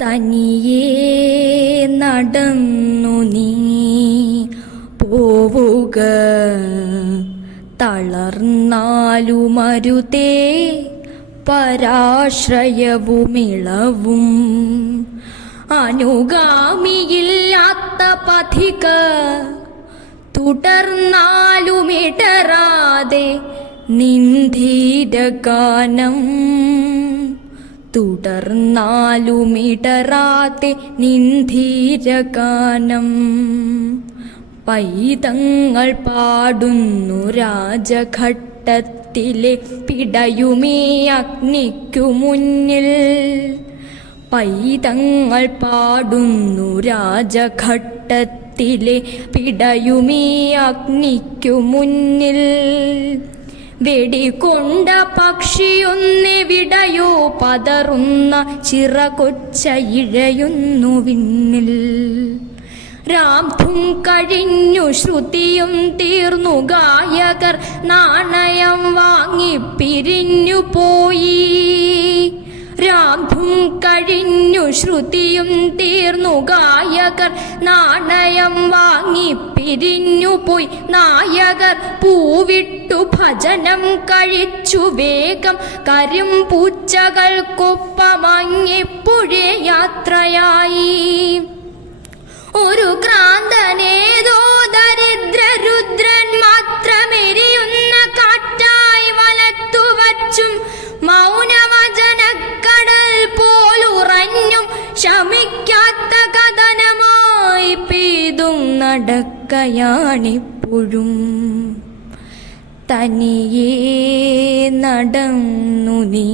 തനിയേ നടന്നു നീ പോവുക, തളർന്നാലുമരുതേ പരാശ്രയവുമിളവും. അനുഗാമിയില്ലാത്ത പഥിക തുടർന്നാലുമിടറാതെ നിൻധീരഗാനം, തുടർന്നാലുമിടറാതെ നിൻധീരഗാനം. പൈതങ്ങൾ പാടുന്നു രാജഘട്ടത്തിലെ പിടയുമീ അഗ്നിക്കു മുന്നിൽ. പൈതങ്ങൾ പാടുന്നു രാജഘട്ടത്തിലെ പിടയുമീ അഗ്നിക്കു മുന്നിൽ. വെടികൊണ്ട പക്ഷിയൊന്നെവിടയോ പതറുന്ന ചിറകൊച്ച ഇഴയുന്നു വിണ്ണിൽ. രാംധും കഴിഞ്ഞു ശ്രുതിയും തീർന്നു, ഗായകർ നാണയം വാങ്ങി പിരിഞ്ഞു പോയി. രാംധും കഴിഞ്ഞു ശ്രുതിയും തീർന്നു, ഗായകർ നാണയം വാങ്ങി പിരിഞ്ഞു പോയി. നായകർ പൂവിട്ടു ഭജനം കഴിച്ചു വേഗം, കരിമ്പൂച്ചകൾക്കൊപ്പമങ്ങിപ്പുഴേ യാത്രയായി. ഒരു ക്രാന്തനേതോ ദരിദ്രരുദ്രൻ മാത്രമെരിയുന്ന കാറ്റായി വലത്തുവച്ചും, മൗനവചനക്കടൽ പോലുറഞ്ഞും ശമിക്കാത്ത കഥനമായി പെയ്തും നടക്കയാണിപ്പോഴും. തനിയേ നടന്നു നീ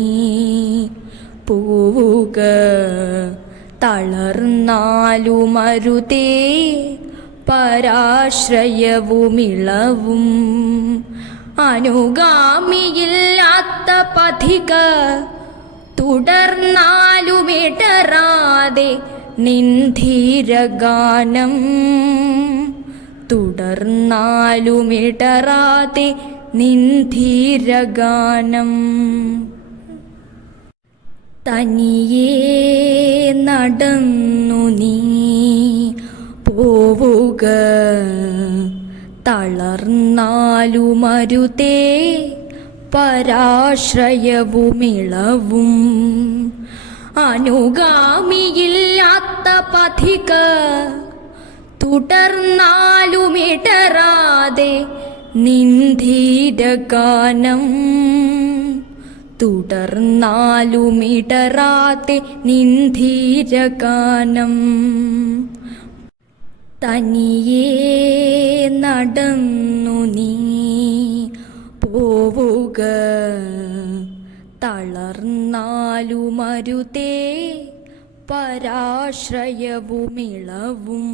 പോവുക, തളർന്നാലുമരുതേ പരാശ്രയവുമിളവും. അനുഗാമിയില്ലാത്ത പഥിക തുടർന്നാലുമിടറാതെ നിൻധീരഗാനം, തുടർന്നാലുമിടറാതെ നിൻധീരഗാനം. തനിയേ നടന്നു നീ പോവുക, തളർന്നാലുമരുതേ പരാശ്രയവുമിളവും. അനുഗാമിയില്ലാത്ത പഥിക തുടർന്നാലുമിടറാതെ നിൻധീരഗാനം, തുടർന്നാലുമിടറാതെ നിൻധീരഗാനം. തനിയേ നടന്നു നീ പോവുക, തളർന്നാലുമരുതേ പരാശ്രയവുമിളവും.